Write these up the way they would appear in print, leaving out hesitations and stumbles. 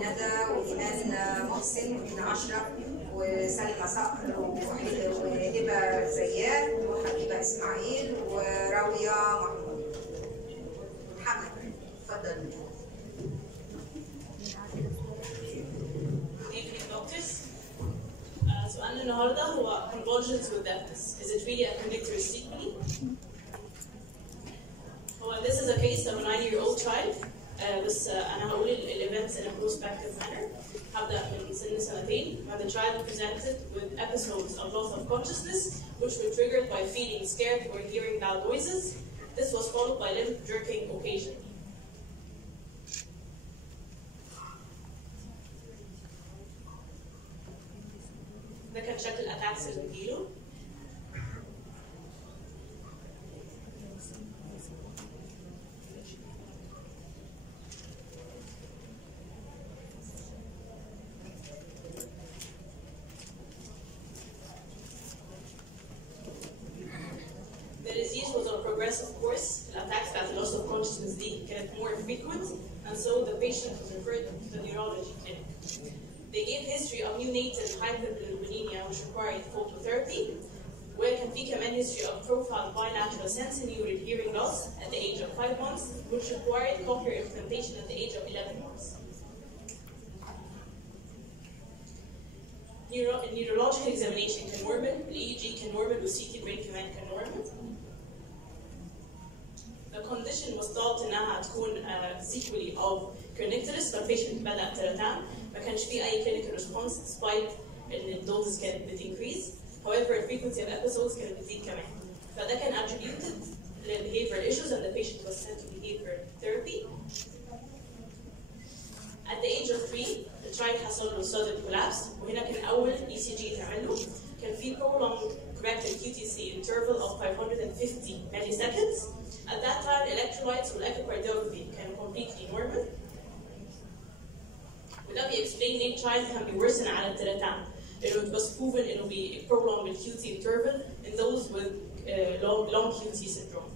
ندى وإيمان محسن ودينا أشرف وسلمى صقر وهبة زياد وحبيبة إسماعيل وراوية محمود. محمد اتفضل. سؤالنا النهارده هو Convulsions with Deafness. Is it really a Kernicterus Sequalae? Well, this is a case of a 9-year-old child. بس أنا هقول events in a prospective manner. هبدأ من سن سنتين. The child presented with episodes of loss of consciousness, which were triggered by feeling scared or hearing loud noises. This was followed by limb jerking occasionally. ده كان شكل الاتاكس اللي بتجيله. The disease was on a progressive course. Attacks that loss of consciousness did get more frequent, and so the patient was referred to the neurology clinic. They gave history of neonatal hyperbilirubinemia, which required phototherapy, where can be common history of profile bilateral sensorineural hearing loss at the age of 5 months, which required cochlear implantation at the age of 11 months. Neurological examination can normal, EEG can normal, CT brain command can normal. The condition was thought انها تكون sequelae of Kernicterus, فالpatient بدأ ترتان. ما كانش فيه أي clinical response despite إن الدوزز كانت بتنكريز. However, the frequency of episodes كانت بتزيد كمان. فده كان attributed to behavioral issues and the patient was sent to behavioral therapy. At the age of 3, the child حصل له sudden collapse وهنا كان أول ECG يتعمل له. كان فيه prolonged corrected QTC interval of 550 milliseconds. At that time, electrolytes والechocardiography كانوا completely normal. وده بيexplain ليه الchild can be worsened على التراتام. It was proven إنه بي prolong the QT interval in those with long QT syndrome.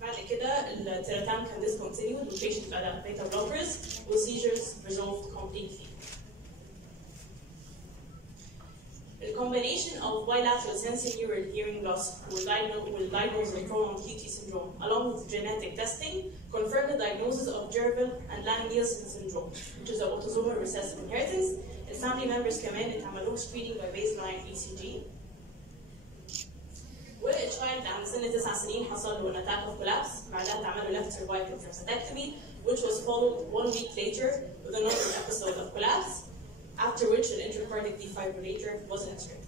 بعد كده التراتام كان discontinued والpatient بدأ beta blockers والseizures resolved completely. The combination of bilateral sensorineural hearing loss will diagnose with prolonged QT syndrome, along with genetic testing, confirmed the diagnosis of Jervell and Lang-Nielsen syndrome, which is an autosomal recessive inheritance. The family members كمان اتعملوا screening by baseline ECG. والchild عند سن 9 سنين حصل له an attack of collapse، بعدها اتعمل له left cervical transectomy, which was followed 1 week later with another episode of collapse. After which an intracardiac defibrillator was inserted.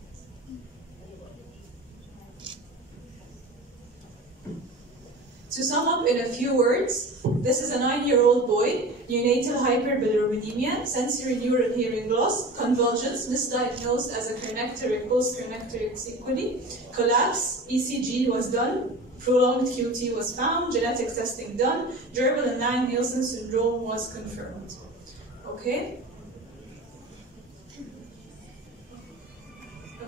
To sum up in a few words, this is a 9-year-old boy, neonatal hyperbilirubinemia, sensorineural hearing loss, convulsions, misdiagnosed as a Kernicteric post-Kernicteric sequelae, collapse, ECG was done, prolonged QT was found, genetic testing done, Jervell and Lang-Nielsen syndrome was confirmed. Okay?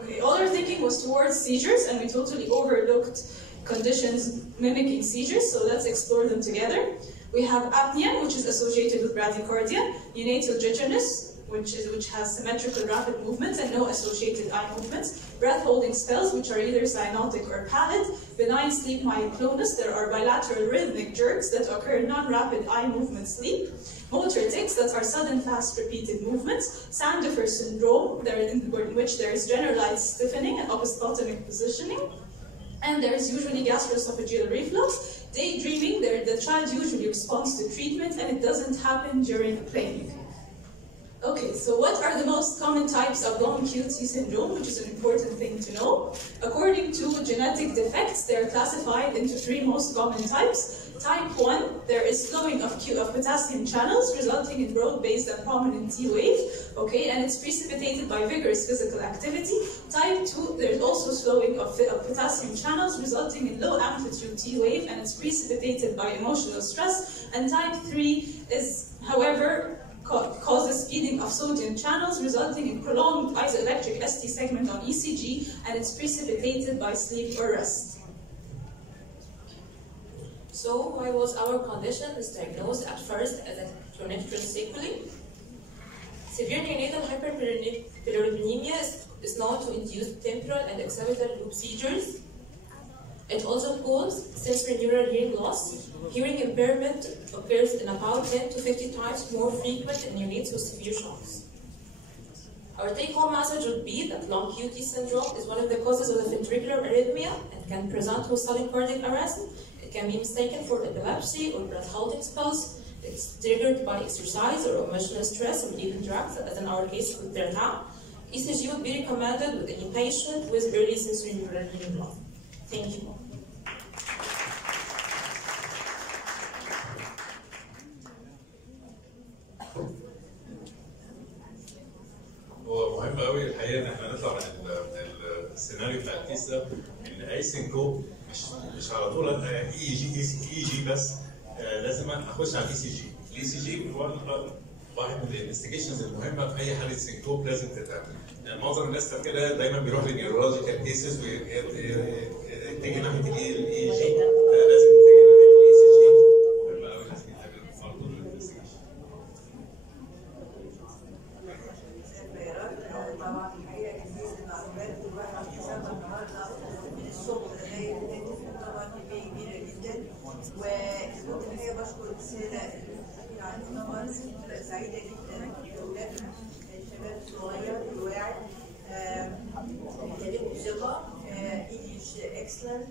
Okay, all our thinking was towards seizures, and we totally overlooked conditions mimicking seizures, so let's explore them together. We have apnea, which is associated with bradycardia, neonatal jitteriness, which has symmetrical rapid movements and no associated eye movements, breath-holding spells, which are either cyanotic or pallid, benign sleep myoclonus, there are bilateral rhythmic jerks that occur in non-rapid eye movement sleep, motor tics that are sudden, fast, repeated movements, Sandifer syndrome, in which there is generalized stiffening and opisthotonic positioning, and there is usually gastroesophageal reflux. Daydreaming, the child usually responds to treatment and it doesn't happen during playing. Okay, so what are the most common types of long QT syndrome, which is an important thing to know? According to genetic defects, they are classified into 3 most common types. Type 1, there is slowing of potassium channels resulting in broad-based and prominent T wave, okay, and it's precipitated by vigorous physical activity. Type 2, there's also slowing of potassium channels resulting in low amplitude T wave, and it's precipitated by emotional stress. And type 3 is, however, causes speeding of sodium channels resulting in prolonged isoelectric ST segment on ECG, and it's precipitated by sleep or rest. So why was our condition misdiagnosed at first as a Kernicterus Sequalae. Severe neonatal hyperbilirubinemia is known to induce temporal and occipital loop seizures. It also causes sensorineural hearing loss. Hearing impairment occurs in about 10 to 50 times more frequent in neonates with severe shocks. Our take-home message would be that long QT syndrome is one of the causes of the ventricular arrhythmia and can present with sudden cardiac arrest. It can be mistaken for epilepsy or breath-holding spells. It's triggered by exercise or emotional stress or even drugs, as in our case with Terta. ECG would be recommended with any patient with early sensorineural hearing loss. Thank you. هو مهم قوي الحقيقه ان احنا نطلع من السيناريو بتاع الكيس ده ان اي سينكوب مش على طول اي جي بس لازم اخش على الاي سي جي. الاي سي جي واحد من الانفستيجيشنز المهمه في اي حاله سينكوب لازم تتعمل. يعني معظم الناس كده دايما بيروح للنيورولوجيكال كيسز ويتجه ناحيه الاي جي. لازم نتجه ناحيه الاي سي جي. مهم قوي لازم نتعمل برضه الانفستيجيشن. طبعا الحقيقه كتير المعلومات الواحد بيسمع النهارده من الصبح لغايه الليل طبعا كميه كبيره جدا. وكنت الحقيقه بشكر الساده المشرفين علينا طبعا. سعيده جدا باولادنا الشباب الصغير الواعي بيتكلموا بثقه. انجلش اكسلنت.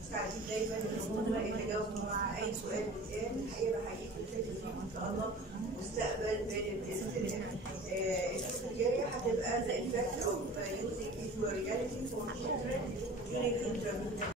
مستعدين دايما ان هم يتجاوبوا مع اي سؤال بيتقال. الحقيقه بحييكم الفكره فيكم ان شاء الله مستقبل بارد باذن الله. الفتره الجايه هتبقى the effect of using visual reality for children during intermittent